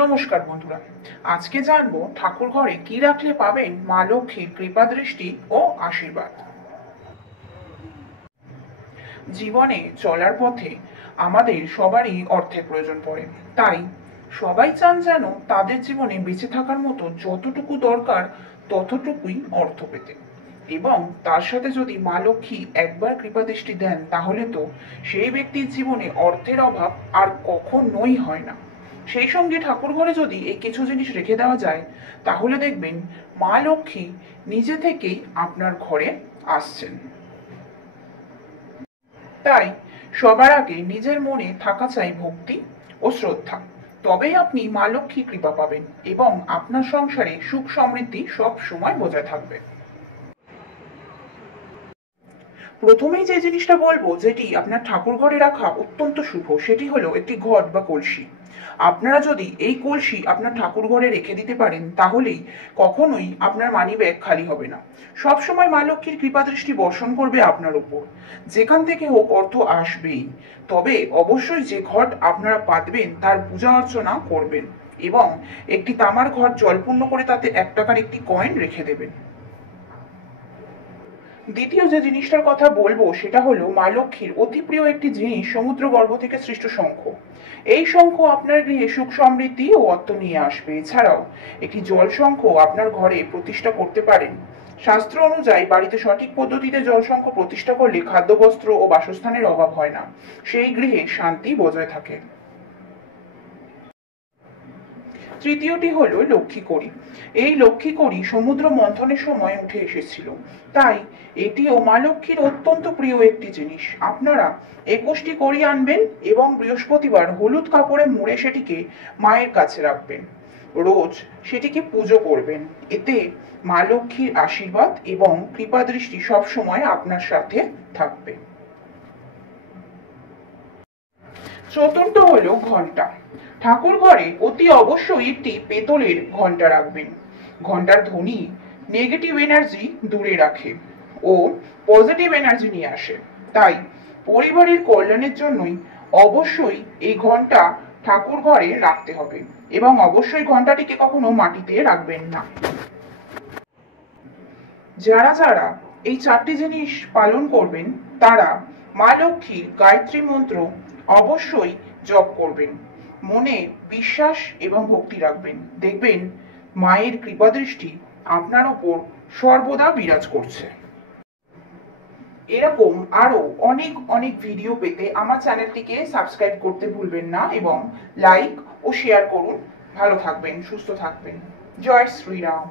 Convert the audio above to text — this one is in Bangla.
নমস্কার বন্ধুরা, আজকে জানবো ঠাকুর ঘরে কি রাখলে পাবেন মা লক্ষ্মীর কৃপা দৃষ্টি ও আশীর্বাদ। জীবনে চলার পথে আমাদের সবারই অর্থের প্রয়োজন পড়ে, তাই সবাই চান যেন তাদের জীবনে বেঁচে থাকার মতো যতটুকু দরকার ততটুকুই অর্থ পেতে, এবং তার সাথে যদি মা লক্ষ্মী একবার কৃপা দৃষ্টি দেন তাহলে তো সেই ব্যক্তির জীবনে অর্থের অভাব আর কখনোই হয় না। সেই সঙ্গে ঠাকুর ঘরে যদি এই কিছু জিনিস রেখে দেওয়া যায় তাহলে দেখবেন মা লক্ষ্মী নিজে থেকেই আপনার ঘরে আসছেন। তাই সবার আগে নিজের মনে থাকা চাই ভক্তি ও শ্রদ্ধা, তবেই আপনি মা লক্ষ্মী কৃপা পাবেন এবং আপনার সংসারে সুখ সমৃদ্ধি সব সময় বজায় থাকবে। প্রথমেই যে জিনিসটা বলবো যেটি আপনার ঠাকুর ঘরে রাখা অত্যন্ত শুভ, সেটি হলো একটি ঘট বা কলসি। আপনারা যদি এই কলসি আপনার ঠাকুর ঘরে রেখে দিতে পারেন তাহলেই কখনোই আপনার মানি ব্যাগ খালি হবে না। সব সময় মা লক্ষ্মীর কৃপা দৃষ্টি বর্ষণ করবে আপনার উপর, যেখান থেকে হোক অর্থ আসবেই। তবে অবশ্যই যে ঘট আপনারা পাতবেন তার পূজা অর্চনা করবেন এবং একটি তামার ঘট জলপূর্ণ করে তাতে 1 টাকার একটি কয়েন রেখে দেবেন। দ্বিতীয় যে জিনিসটার কথা বলবো সেটা হলো মা লক্ষ্মীর অতি প্রিয় একটি জিনিস সমুদ্র গর্ভ থেকে সৃষ্ট শঙ্খ। এই শঙ্খ আপনার গৃহে সুখ সমৃদ্ধি ও অর্থ নিয়ে আসবে। এছাড়াও একটি জল শঙ্খ আপনার ঘরে প্রতিষ্ঠা করতে পারেন। শাস্ত্র অনুযায়ী বাড়িতে সঠিক পদ্ধতিতে জল শঙ্খ প্রতিষ্ঠা করলে খাদ্য বস্ত্র ও বাসস্থানের অভাব হয় না, সেই গৃহে শান্তি বজায় থাকে। তৃতীয়টি হলো লক্ষ্মী কড়ি। এই লক্ষ্মী কড়ি সমুদ্র মন্থনের সময় উঠে এসেছিল, তাই এটিও মা লক্ষ্মীর অত্যন্ত প্রিয় একটি জিনিস। আপনারা 21টি কড়ি আনবেন এবং বৃহস্পতিবার হলুদ কাপড়ে মুড়ে সেটিকে মায়ের কাছে রাখবেন। রোজ সেটিকে পুজো করবেন। এতে মা লক্ষ্মীর আশীর্বাদ এবং কৃপা দৃষ্টি সবসময় আপনার সাথে থাকবে। চতুর্থ হলো ঘন্টা। ঠাকুর ঘরে অতি অবশ্যই একটি পেতলের ঘন্টা রাখবেন। ঘন্টার ধ্বনি নেগেটিভ এনার্জি দূরে রাখে ও পজিটিভ এনার্জি নিয়ে আসে, তাই পরিবারের কল্যাণের জন্যই অবশ্যই এই ঘন্টা ঠাকুর ঘরে রাখতে হবে এবং অবশ্যই ঘন্টাটিকে কখনো মাটিতে রাখবেন না। যারা যারা এই 4টি জিনিস পালন করবেন তারা মা লক্ষ্মীর গায়ত্রী মন্ত্র অবশ্যই জপ করবেন। মনে বিশ্বাস এবং ভক্তি রাখবেন, দেখবেন মায়ের কৃপা দৃষ্টি আপনার ওপর সর্বদা বিরাজ করছে। এরকম আরো অনেক অনেক ভিডিও পেতে আমার চ্যানেলটিকে সাবস্ক্রাইব করতে ভুলবেন না এবং লাইক ও শেয়ার করুন। ভালো থাকবেন, সুস্থ থাকবেন। জয় শ্রীরাম।